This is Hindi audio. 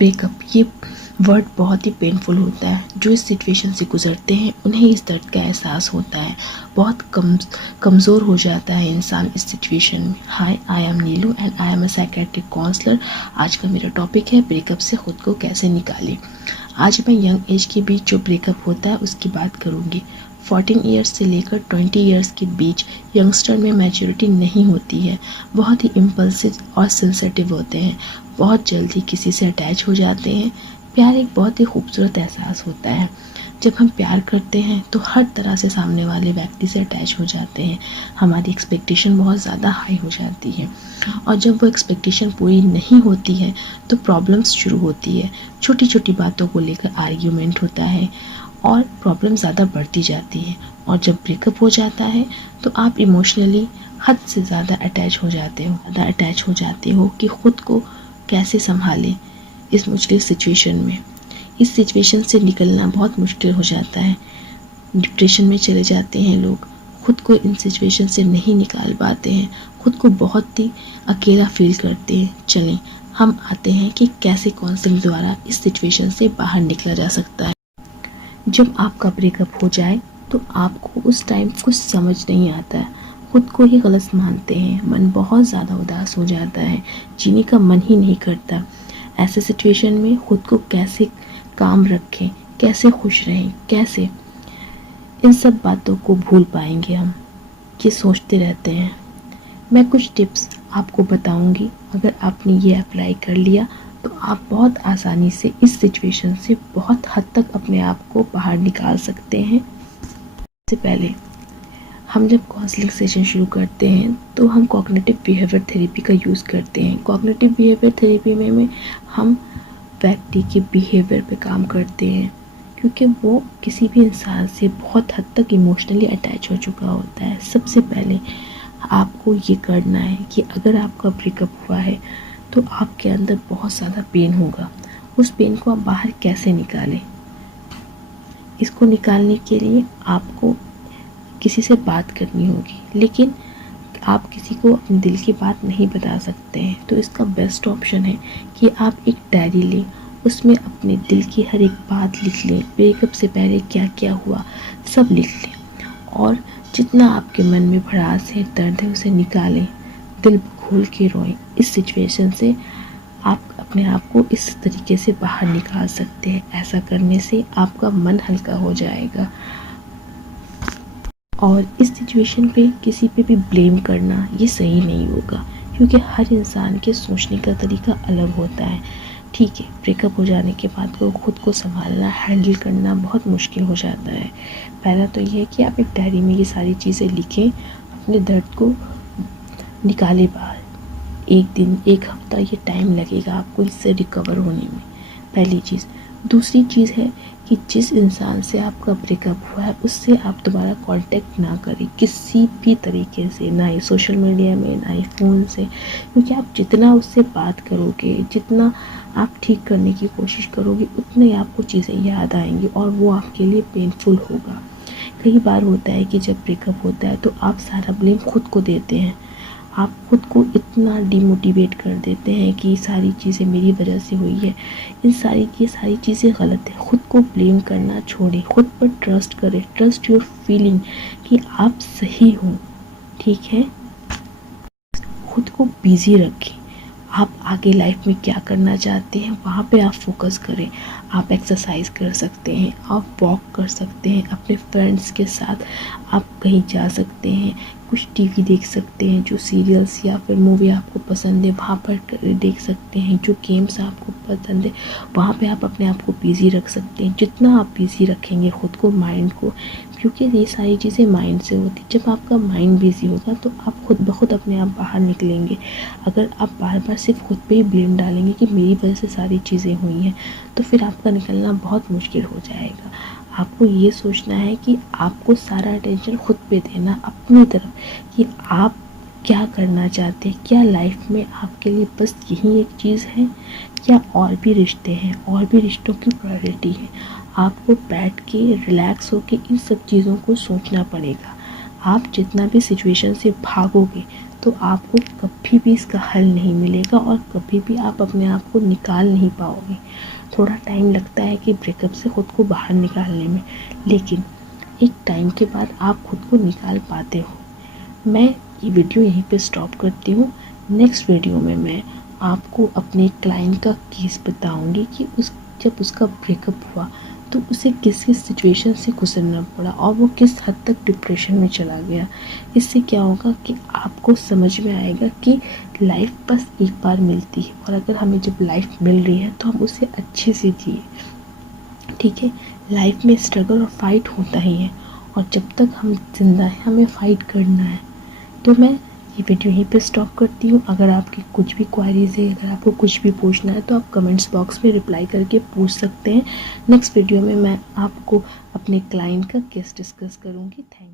ब्रेकअप ये वर्ड बहुत ही पेनफुल होता है। जो इस सिचुएशन से गुजरते हैं उन्हें इस दर्द का एहसास होता है। बहुत कमज़ोर हो जाता है इंसान इस सिचुएशन में। Hi, I am Neelu and I am a psychiatric counsellor. आज का मेरा टॉपिक है ब्रेकअप से खुद को कैसे निकालें। आज मैं यंग एज के बीच जो ब्रेकअप होता है उसकी बात करूँगी। 14 ईयर्स से लेकर 20 ईयर्स के बीच यंगस्टर में मैच्योरिटी नहीं होती है। बहुत ही इम्पल्सिव और सेंसिटिव होते हैं। बहुत जल्दी किसी से अटैच हो जाते हैं। प्यार एक बहुत ही खूबसूरत एहसास होता है। जब हम प्यार करते हैं तो हर तरह से सामने वाले व्यक्ति से अटैच हो जाते हैं। हमारी एक्सपेक्टेशन बहुत ज़्यादा हाई हो जाती है और जब वो एक्सपेक्टेशन पूरी नहीं होती है तो प्रॉब्लम्स शुरू होती है। छोटी छोटी बातों को लेकर आर्ग्यूमेंट होता है और प्रॉब्लम ज़्यादा बढ़ती जाती है। और जब ब्रेकअप हो जाता है तो आप इमोशनली हद से ज़्यादा अटैच हो जाते हो कि ख़ुद को कैसे संभालें इस मुश्किल सिचुएशन में। इस सिचुएशन से निकलना बहुत मुश्किल हो जाता है। डिप्रेशन में चले जाते हैं लोग, ख़ुद को इन सिचुएशन से नहीं निकाल पाते हैं, ख़ुद को बहुत ही अकेला फील करते हैं। चलें हम आते हैं कि कैसे काउंसलिंग द्वारा इस सिचुएशन से बाहर निकला जा सकता है। जब आपका ब्रेकअप हो जाए तो आपको उस टाइम कुछ समझ नहीं आता है, खुद को ही गलत मानते हैं, मन बहुत ज़्यादा उदास हो जाता है, जीने का मन ही नहीं करता। ऐसे सिचुएशन में खुद को कैसे काम रखें, कैसे खुश रहें, कैसे इन सब बातों को भूल पाएंगे हम, ये सोचते रहते हैं। मैं कुछ टिप्स आपको बताऊंगी। अगर आपने ये अप्लाई कर लिया तो आप बहुत आसानी से इस सिचुएशन से बहुत हद तक अपने आप को बाहर निकाल सकते हैं। सबसे पहले हम जब काउंसलिंग सेशन शुरू करते हैं तो हम कॉग्निटिव बिहेवियर थेरेपी का यूज़ करते हैं। कॉग्निटिव बिहेवियर थेरेपी में हम व्यक्ति के बिहेवियर पे काम करते हैं, क्योंकि वो किसी भी इंसान से बहुत हद तक इमोशनली अटैच हो चुका होता है। सबसे पहले आपको ये करना है कि अगर आपका ब्रेकअप हुआ है तो आपके अंदर बहुत ज़्यादा पेन होगा। उस पेन को आप बाहर कैसे निकालें, इसको निकालने के लिए आपको किसी से बात करनी होगी, लेकिन आप किसी को अपने दिल की बात नहीं बता सकते हैं। तो इसका बेस्ट ऑप्शन है कि आप एक डायरी लें, उसमें अपने दिल की हर एक बात लिख लें। ब्रेकअप से पहले क्या क्या हुआ सब लिख लें और जितना आपके मन में भड़ास है, दर्द है, उसे निकालें। दिल खोल के रोएं। इस सिचुएशन से आप अपने आप को इस तरीके से बाहर निकाल सकते हैं। ऐसा करने से आपका मन हल्का हो जाएगा। और इस सिचुएशन पे किसी पे भी ब्लेम करना ये सही नहीं होगा, क्योंकि हर इंसान के सोचने का तरीका अलग होता है। ठीक है, ब्रेकअप हो जाने के बाद को खुद को संभालना, हैंडल करना बहुत मुश्किल हो जाता है। पहला तो ये है कि आप एक डायरी में ये सारी चीज़ें लिखें, अपने दर्द को निकालें बाहर। एक दिन, एक हफ्ता ये टाइम लगेगा आपको इससे रिकवर होने में, पहली चीज़। दूसरी चीज़ है कि जिस इंसान से आपका ब्रेकअप हुआ है उससे आप दोबारा कांटेक्ट ना करें किसी भी तरीके से, ना ही सोशल मीडिया में, ना ही फ़ोन से, क्योंकि आप जितना उससे बात करोगे, जितना आप ठीक करने की कोशिश करोगे, उतने ही आपको चीज़ें याद आएंगी और वो आपके लिए पेनफुल होगा। कई बार होता है कि जब ब्रेकअप होता है तो आप सारा ब्लेम खुद को देते हैं। आप खुद को इतना डिमोटिवेट कर देते हैं कि सारी चीज़ें मेरी वजह से हुई है। ये सारी चीज़ें गलत है। खुद को ब्लेम करना छोड़ें, खुद पर ट्रस्ट करें। ट्रस्ट योर फीलिंग कि आप सही हो, ठीक है। खुद को बिज़ी रखें। आप आगे लाइफ में क्या करना चाहते हैं वहाँ पे आप फोकस करें। आप एक्सरसाइज कर सकते हैं, आप वॉक कर सकते हैं, अपने फ्रेंड्स के साथ आप कहीं जा सकते हैं, कुछ टीवी देख सकते हैं, जो सीरियल्स या फिर मूवी आपको पसंद है वहाँ पर देख सकते हैं, जो गेम्स आपको पसंद है वहाँ पे आप अपने आप को बिज़ी रख सकते हैं। जितना आप बिज़ी रखेंगे खुद को, माइंड को, क्योंकि ये सारी चीज़ें माइंड से होती। जब आपका माइंड बिज़ी होगा तो आप खुद ब खुद अपने आप बाहर निकलेंगे। अगर आप बार बार सिर्फ खुद पे ही ब्लेम डालेंगे कि मेरी वजह से सारी चीज़ें हुई हैं तो फिर आपका निकलना बहुत मुश्किल हो जाएगा। आपको ये सोचना है कि आपको सारा अटेंशन खुद पे देना, अपनी तरफ, कि आप क्या करना चाहते हैं, क्या लाइफ में आपके लिए बस यही एक चीज़ है या और भी रिश्ते हैं, और भी रिश्तों की प्रायोरिटी है। आपको बैठ के रिलैक्स होके इन सब चीज़ों को सोचना पड़ेगा। आप जितना भी सिचुएशन से भागोगे तो आपको कभी भी इसका हल नहीं मिलेगा और कभी भी आप अपने आप को निकाल नहीं पाओगे। थोड़ा टाइम लगता है कि ब्रेकअप से खुद को बाहर निकालने में, लेकिन एक टाइम के बाद आप खुद को निकाल पाते हो। मैं ये वीडियो यहीं पे स्टॉप करती हूँ। नेक्स्ट वीडियो में मैं आपको अपने क्लाइंट का केस बताऊंगी कि जब उसका ब्रेकअप हुआ तो उसे किस किस सिचुएशन से गुजरना पड़ा और वो किस हद तक डिप्रेशन में चला गया। इससे क्या होगा कि आपको समझ में आएगा कि लाइफ बस एक बार मिलती है और अगर हमें जब लाइफ मिल रही है तो हम उसे अच्छे से जिए। ठीक है, लाइफ में स्ट्रगल और फाइट होता ही है और जब तक हम जिंदा हैं हमें फ़ाइट करना है। तो मैं ये वीडियो यहीं पे स्टॉप करती हूँ। अगर आपकी कुछ भी क्वारीज है, अगर आपको कुछ भी पूछना है तो आप कमेंट्स बॉक्स में रिप्लाई करके पूछ सकते हैं। नेक्स्ट वीडियो में मैं आपको अपने क्लाइंट का केस डिस्कस करूँगी। Thank you.